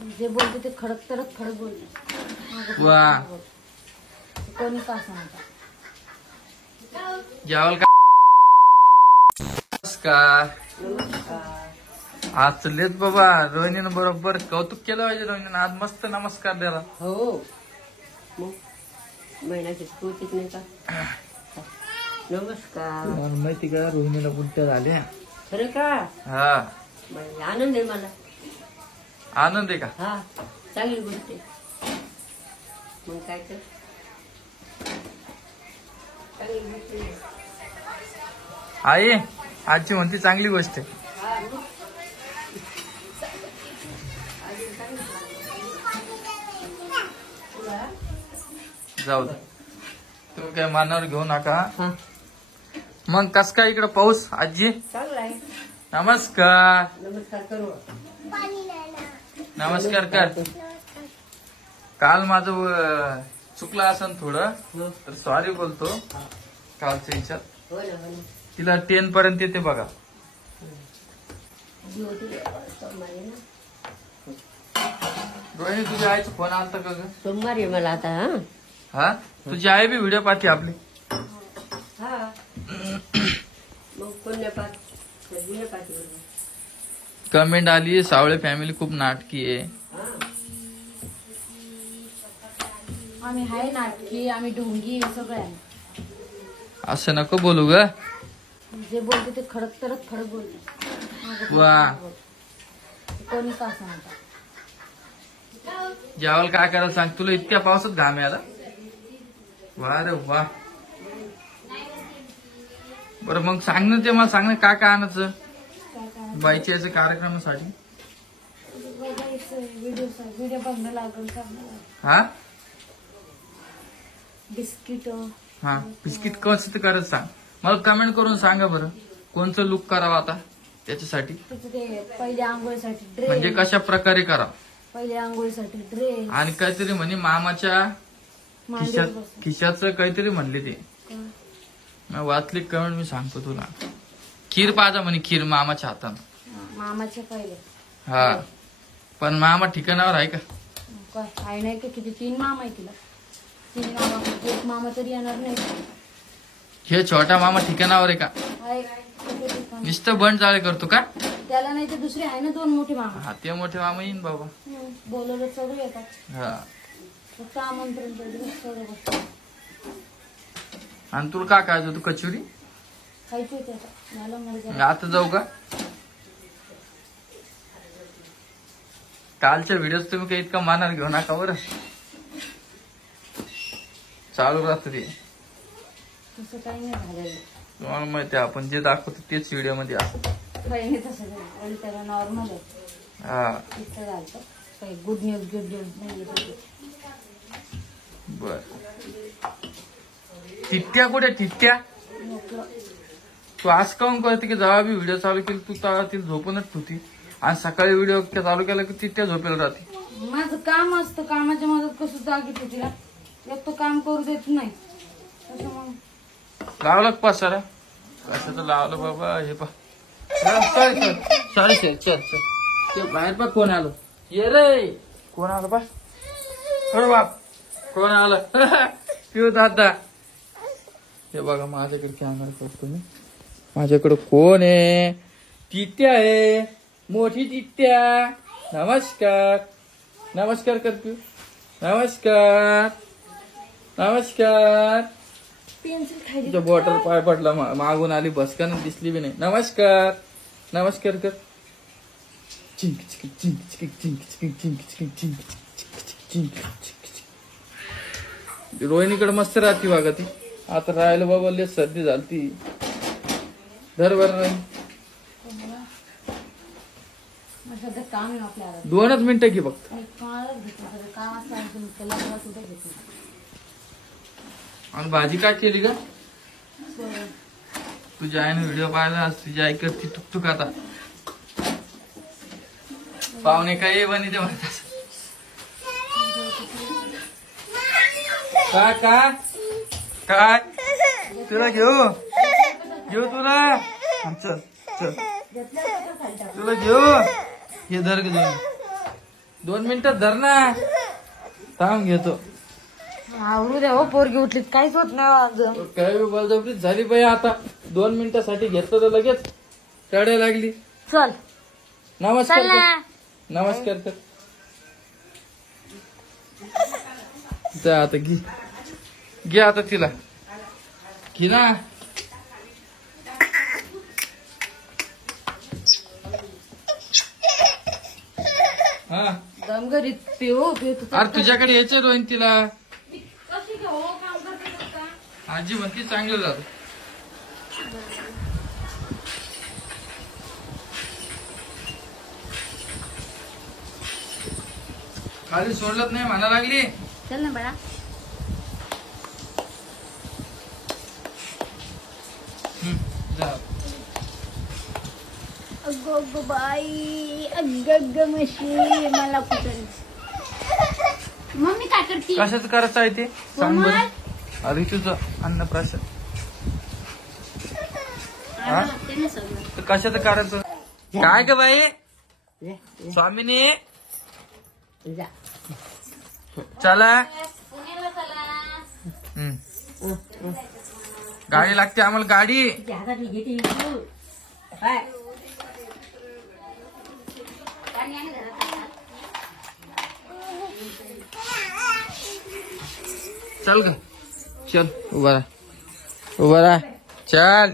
जे बोलते ते खडक तरच खडक बोलते. वा कोणी का सांगता जेवाल का? नमस्कार. आज चलेत बाबा. रोहिणीनं बरोबर कौतुक केलं पाहिजे. रोहिणीनं आज मस्त नमस्कार द्याला. हो मग महिन्याची कौतुक नाही का? नमस्कार. मला माहिती का रोहिणीला उलट्या झाल्या. खरं का? हा बाई, आनंद आहे मला. आनंद आहे का? हा चांगली गोष्ट आहे. मग काय तर चांगली गोष्ट आहे. आई आजची म्हणती चांगली गोष्ट आहे. हा, मग. जाऊ दे तुम्ही काय मानावर घेऊ नका. हा मग कस काय इकडे पाऊस आजी? चांगला आहे. नमस्कार. नमस्कार करू. नमस्कार कर. काल माझं चुकलं असन थोडं हो तर सॉरी बोलतो. कालच्या ह्याच्यात हो ना हो ना. तिला 10 पर्यंत येते बघा. सोमवारी ना. रोहिणी तुझ्या आईचा फोन आलता का ग? सोमवारी आहे मला आता. हा हा तुझी आई बी व्हिडिओ पाहते आपली. हा मग कोण नाही पाहत जुन्या पाहते बरोबर. कमेंट आली सावळे फॅमिली खूप नाटकी आहे. हा आम्ही हाय नाटकी, आम्ही ढोंगी सगळं आहे. असं नको बोलू ग. जे बोलते ते खडक तरच खडक बोलते. वा कोणी का सांगता जेवायला काय करायला सांग. तुला इतक्या पावसात घाम यायला. वा रे वा. बरं मग सांग ना ते मला सांग ना काय काय आणायचं बाईच्या याच्या कार्यक्रमासाठी. व्हिडिओ बघणं लागेल का? हा बिस्किट हा बिस्किट कसं करायचं सांग मला. कमेंट करून सांगा बरं कोणतं लुक करावं आता त्याच्यासाठी. त्याचं ते पहिल्या आंघोळीसाठी ड्रेस. म्हणजे कशा प्रकारे करावं. पहिल्या आंघोळीसाठी ड्रेस. आणि काहीतरी म्हणे मामाच्या खिशाचं काहीतरी म्हणले ते. मी वाचली कमेंट मी सांगतो तुला. खीर पाजा म्हणे खीर मामाच्या हातानं. मामाच्या पहिले हा पण मामा ठिकाणावर आहे का? काय नाही का? किती 3 मामा आहे तिला. 3 मामा, एक मामा तरी येणार नाही. हे छोटा मामा ठिकाणावर आहे का? आहे कुठे ठिकाण? नुसतं बंड जाळे करतो का? त्याला नाही तर दुसरे आहे ना 2 मोठे मामा. हा ते मोठे मामा येईन बाबा. बोलवलं सगळे येतात. हा फक्त आमंत्रण पाहिजे सगळं. आणि तुला काय काय तू कचोरी खायची होती आता. मला मर्जी. आता जाऊ का? कालच्या व्हिडिओ तुम्ही काही इतका मानार घेऊ नका बरं. चालू राहतं ते. तसं काही नाही झालेलं. तुम्हाला माहिती आहे आपण जे दाखवतो तेच व्हिडिओ मध्ये असतं. काही नाही तसं झालं. आणि त्याला नॉर्मल आहे. हा इतकं झालं काही गुड न्यूज नाही. बर. टिट्ट्या कुठे टिट्ट्या? तू आज काऊन करते की जेव्हा बी व्हिडिओ चालू केली तू तेव्हा ती झोपूनच ठेवती आणि सकाळी व्हिडिओ चालू केला की टिट्ट्या झोपेला राहते. माझं काम असतं. कामाच्या मदत कसं जागीत तिला. एक तो काम करू देत नाही. तसं मग लावलं का पसारा? कशाचं लावलं बाबा हे पा. सॉरी सर चल चल ते बाहेर पा कोण आलं. ये रे कोण आलं बा. अरे बाप कोण आलं. पिऊ दादा. हे बघा माझ्याकडे कॅमेरा करतो मी. माझ्याकडे कोण आहे? टिट्ट्या आहे. मोठी टिट्ट्या. नमस्कार नमस्कार कर पिऊ. नमस्कार नमस्कार. पेन्सिल खायची. तुझ्या बॉटल पाय पडला मागून आली बसकान दिसली बी नाही. नमस्कार नमस्कार कर. चिंक चिंक चिंक चिंक चिंक चिंक चिंक चिंक चिंक चिंक चिंक. रोहिणीकडे मस्त राहती बघा ती. आता राहिलं बाबा लय सर्दी झालती. धर बरं रोहिणी. सध्या काम आहे आपल्याला. 2च मिनिटं घे फक्त. कामालाच घेतो. काम असलं त्याला कुठे घेतो. आणि भाजी काय केली का? तुझ्या आईने व्हिडिओ पाहिला. तुझी आई करती टुकटुक आता. पाहुणे काय बनी ते म्हणतात. काय काय काय तुला घेऊ तुला. चल चल तुला घेऊ. हे धर गे दोन. 2 मिनिटं धर ना. थांब घेतो. आवरू द्या हो, पोरगी उठली काहीच होत नाही माझं. काय बळजबरी झाली बाई आता. 2 मिनिटासाठी घेतलं तर लगेच रडायला लागली. चल नमस्कार चल ना. कर. नमस्कार कर. जा आता घे आता तिला घे ना. हा दम घरी पिऊ पिऊ अरे तुझ्याकडे यायचं रोहिन तिला. कशी काय हो काम करते का? आजी म्हणती चांगलं झालं. खाली सोडलत नाही म्हणा लागली. चल ना बाळा. जा. अगो बाई अग्ग मशी मला कुठं मम्मी काय करते कशाचं करायचं आहे ते सांग बरं. अरे तुझं अन्नप्राशन हा? तर कशाचं करायचं काय ग बाई. स्वामीनी जा. चला. पुण्याला चला. गाडी लागते आम्हाला गाडी. त्या हातात घेते तू. काय चल ग चल उभा राहा उभा राहा. चल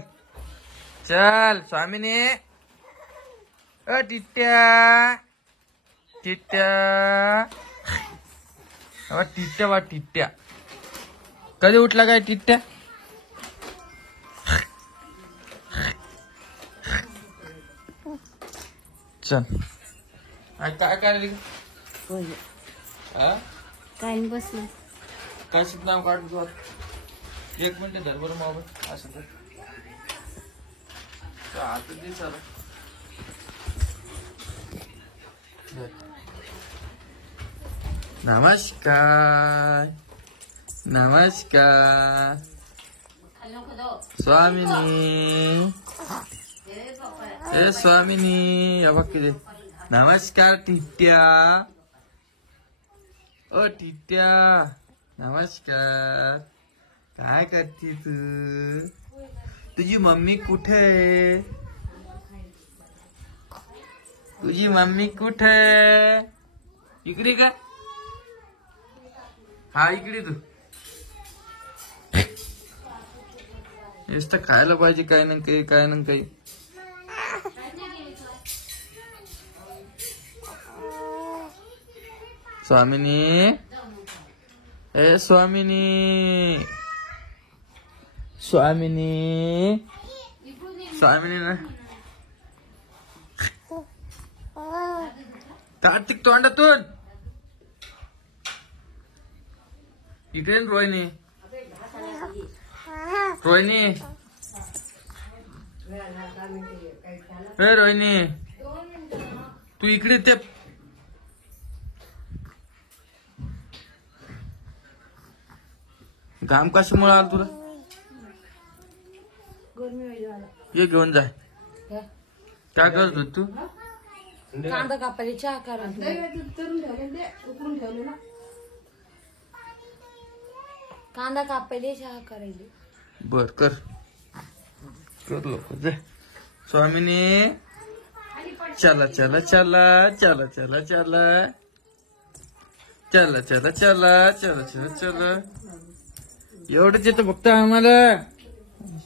चल स्वामीनी. टिट्ट्या टिट्ट्या टिट्ट्या वा टिट्ट्या. कधी उठला काय टिट्ट्या. चल काय काय काय बसलं काय नाव काढतो तू आता. 1 मिनिट धर बरं मोबाईल असं तर आता दे चला. नमस्कार नमस्कार स्वामिनी. ए स्वामिनी या बघ किती. नमस्कार टिट्ट्या. ओ टिट्ट्या नमस्कार. काय करते तू. तुझी मम्मी कुठे आहे. तुझी मम्मी कुठे आहे. इकडे का. हा इकडे तू. नुसतं खायला पाहिजे काय ना काही काय ना काही. स्वामिनी ए स्वामिनी स्वामिनी स्वामिनी ना. कार्तिक तोंडातून इकडे रोहिणी रोहिणी. हे रोहिणी तू इकडे ते घाम कशामुळे आला तुला. ये घेऊन जाय. काय करत होत तू. कांदा कापायला चहा करा. कांदा कापायला चहा करायला. बर कर लोक जाय. स्वामिनी चला चला चला चला चला चला चला चला चला चला चला चला. एवढंच येतं फक्त आम्हाला.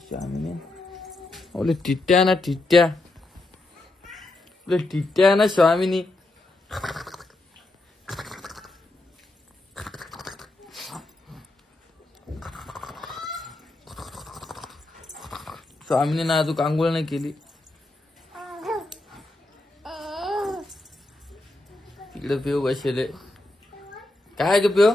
स्वामिनी ओले टिट्ट्या ना टिट्ट्या. ओले टिट्ट्या ना स्वामिनी. स्वामीने ना अजून आंघोळ नाही केली. इकडे पिऊ बसले. काय ग पिऊ.